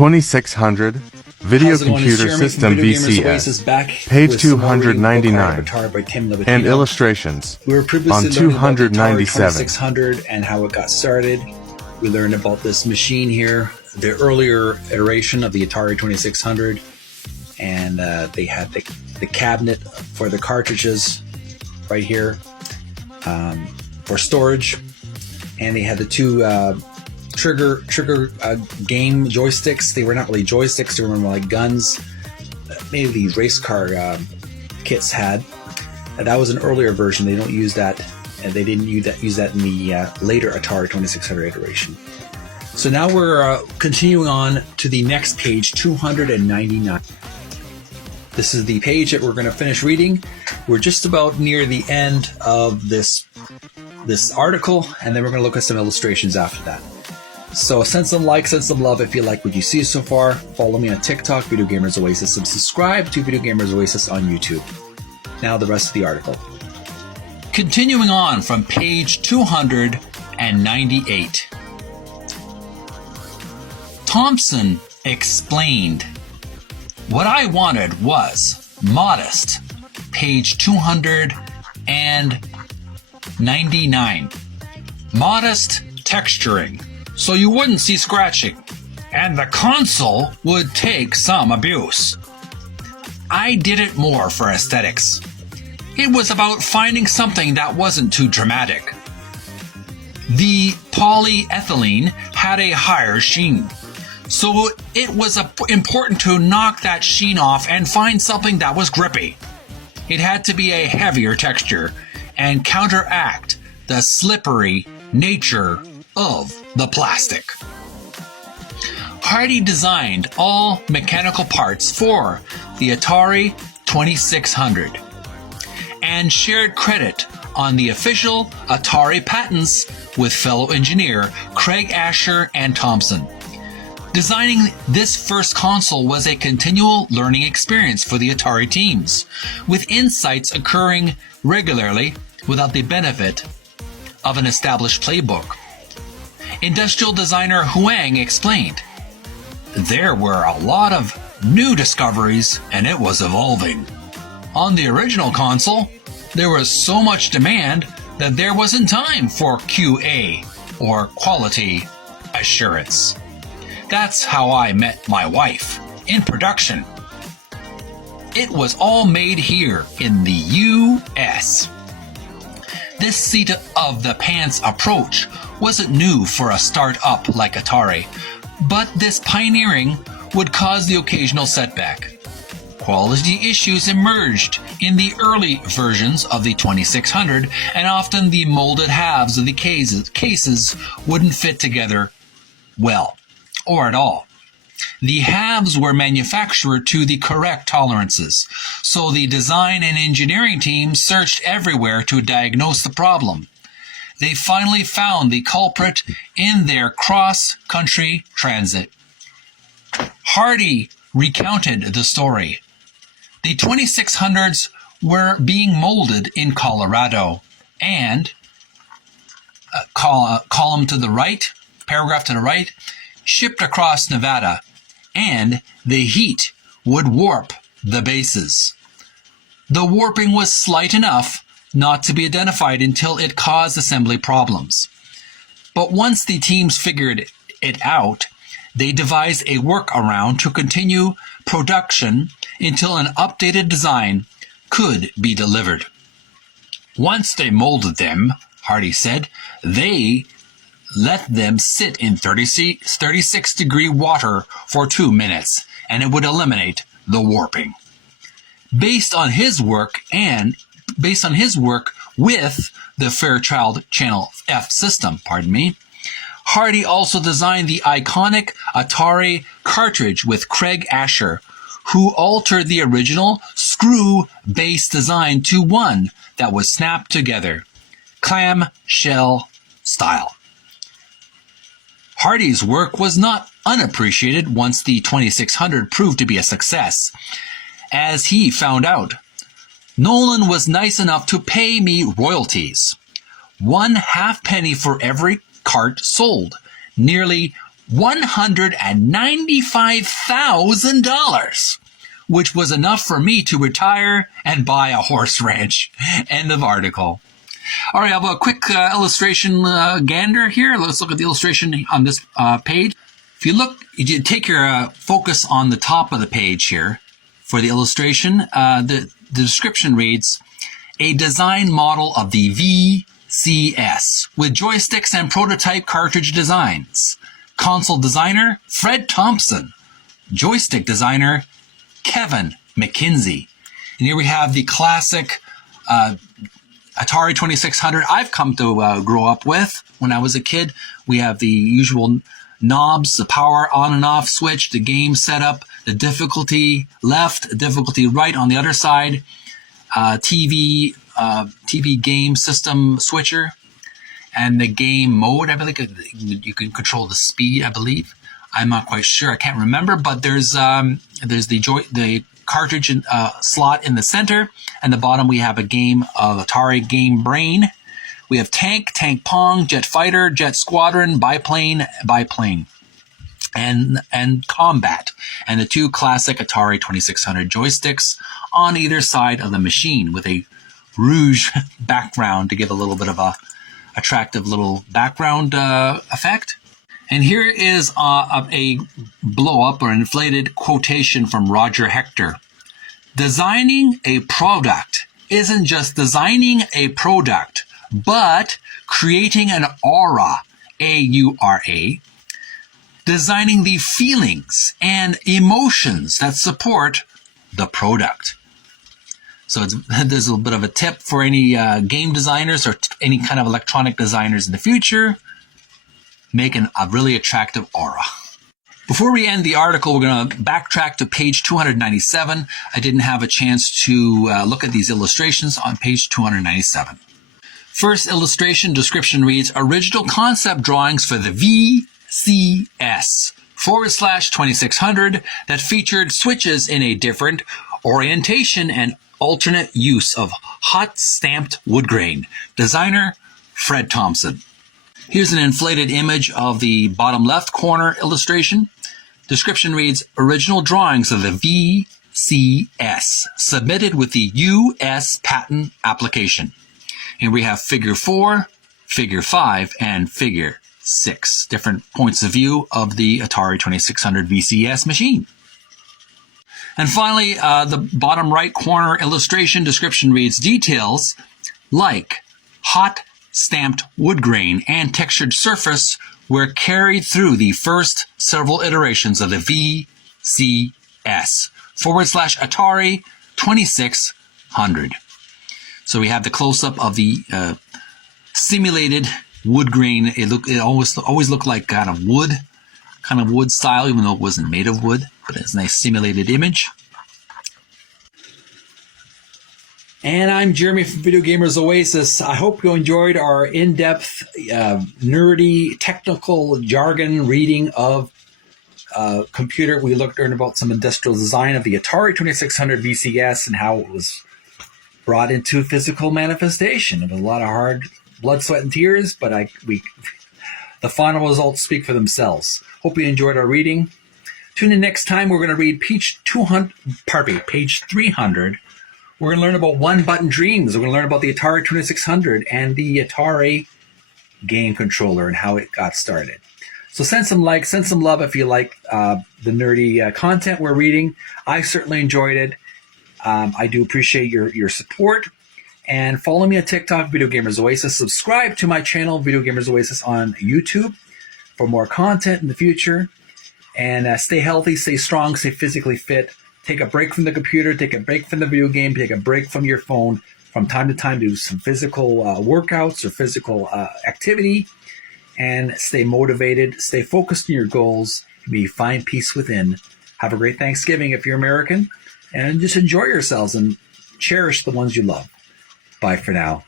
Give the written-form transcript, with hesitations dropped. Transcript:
2600, Video Computer System VCS, page 299, and illustrations on 297. 2600 and how it got started. We learned about this machine here, the earlier iteration of the Atari 2600, and they had the cabinet for the cartridges right here for storage, and they had the two trigger game joysticks. They were not really joysticks, they were more like guns. Maybe these race car kits had. That was an earlier version. They don't use that, and they didn't use that in the later Atari 2600 iteration. So now we're continuing on to the next page, 299. This is the page that we're going to finish reading. We're just about near the end of this article, and then we're going to look at some illustrations after that. So send some likes, send some love if you like what you see so far. Follow me on TikTok, Video Gamers Oasis, and subscribe to Video Gamers Oasis on YouTube. Now the rest of the article. Continuing on from page 298. Thompson explained, "What I wanted was modest." Page 299. Modest texturing, so you wouldn't see scratching, and the console would take some abuse. I did it more for aesthetics. It was about finding something that wasn't too dramatic. The polyethylene had a higher sheen, so it was important to knock that sheen off and find something that was grippy. It had to be a heavier texture and counteract the slippery nature of the plastic. Hardy designed all mechanical parts for the Atari 2600 and shared credit on the official Atari patents with fellow engineer Craig Asher and Thompson. Designing this first console was a continual learning experience for the Atari teams, with insights occurring regularly without the benefit of an established playbook. Industrial designer Huang explained, "There were a lot of new discoveries and it was evolving. On the original console, there was so much demand that there wasn't time for QA or quality assurance. That's how I met my wife, in production. It was all made here in the US. This seat of the pants approach wasn't new for a start-up like Atari, but this pioneering would cause the occasional setback. Quality issues emerged in the early versions of the 2600, and often the molded halves of the cases wouldn't fit together well, or at all. The halves were manufactured to the correct tolerances, so the design and engineering teams searched everywhere to diagnose the problem. They finally found the culprit in their cross-country transit." Hardy recounted the story. The 2600s were being molded in Colorado, and column to the right, paragraph to the right, shipped across Nevada, and the heat would warp the bases. The warping was slight enough not to be identified until it caused assembly problems. But once the teams figured it out, they devised a workaround to continue production until an updated design could be delivered. "Once they molded them," Hardy said, "they let them sit in 36-degree water for 2 minutes, and it would eliminate the warping." Based on his work with the Fairchild Channel F system, Hardy also designed the iconic Atari cartridge with Craig Asher, who altered the original screw-based design to one that was snapped together, clamshell style. Hardy's work was not unappreciated once the 2600 proved to be a success. As he found out, "Nolan was nice enough to pay me royalties, 1/2 penny for every cart sold, nearly $195,000, which was enough for me to retire and buy a horse ranch. End of article. All right, I have a quick illustration gander here. Let's look at the illustration on this page. If you look, you take your focus on the top of the page here for the illustration. The description reads, a design model of the VCS with joysticks and prototype cartridge designs. Console designer, Fred Thompson. Joystick designer, Kevin McKinsey. And here we have the classic Atari 2600 I've come to grow up with when I was a kid. We have the usual knobs, the power on and off switch, the game setup, the difficulty left, difficulty right on the other side, TV game system switcher, and the game mode. I believe you can control the speed, I believe. I'm not quite sure. I can't remember, but there's the cartridge slot in the center, and the bottom we have a game of Atari Game Brain. We have Tank Pong, Jet Fighter, Jet Squadron, Biplane, and Combat, and the two classic Atari 2600 joysticks on either side of the machine with a rouge background to give a little bit of a attractive little background effect. And here is a blow-up or inflated quotation from Roger Hector. Designing a product isn't just designing a product, but creating an aura, A-U-R-A, designing the feelings and emotions that support the product. So there's a little bit of a tip for any game designers or any kind of electronic designers in the future. Make a really attractive aura. Before we end the article, we're going to backtrack to page 297. I didn't have a chance to look at these illustrations on page 297. First illustration description reads, original concept drawings for the VCS /2600 that featured switches in a different orientation and alternate use of hot stamped wood grain. Designer, Fred Thompson. Here's an inflated image of the bottom left corner illustration. Description reads, original drawings of the VCS submitted with the U.S. patent application. And we have figure 4, figure 5, and figure 6. Different points of view of the Atari 2600 VCS machine. And finally, the bottom right corner illustration description reads, details like hot stamped wood grain and textured surface were carried through the first several iterations of the VCS /Atari 2600. So we have the close-up of the simulated wood grain. It always looked like kind of wood style, even though it wasn't made of wood, but it's a nice simulated image. And I'm Jeremy from Video Gamers Oasis. I hope you enjoyed our in-depth, nerdy, technical jargon reading of computer. We learned about some industrial design of the Atari 2600 VCS and how it was brought into physical manifestation. It was a lot of hard blood, sweat, and tears, but the final results speak for themselves. Hope you enjoyed our reading. Tune in next time. We're going to read page 300. We're going to learn about one-button dreams. We're going to learn about the Atari 2600 and the Atari game controller and how it got started. So send some likes, send some love if you like the nerdy content we're reading. I certainly enjoyed it. I do appreciate your support. And follow me on TikTok, Video Gamers Oasis. Subscribe to my channel, Video Gamers Oasis, on YouTube for more content in the future. And stay healthy, stay strong, stay physically fit. Take a break from the computer, take a break from the video game, take a break from your phone. From time to time, do some physical workouts or physical activity. And stay motivated, stay focused on your goals. May you find peace within. Have a great Thanksgiving if you're American. And just enjoy yourselves and cherish the ones you love. Bye for now.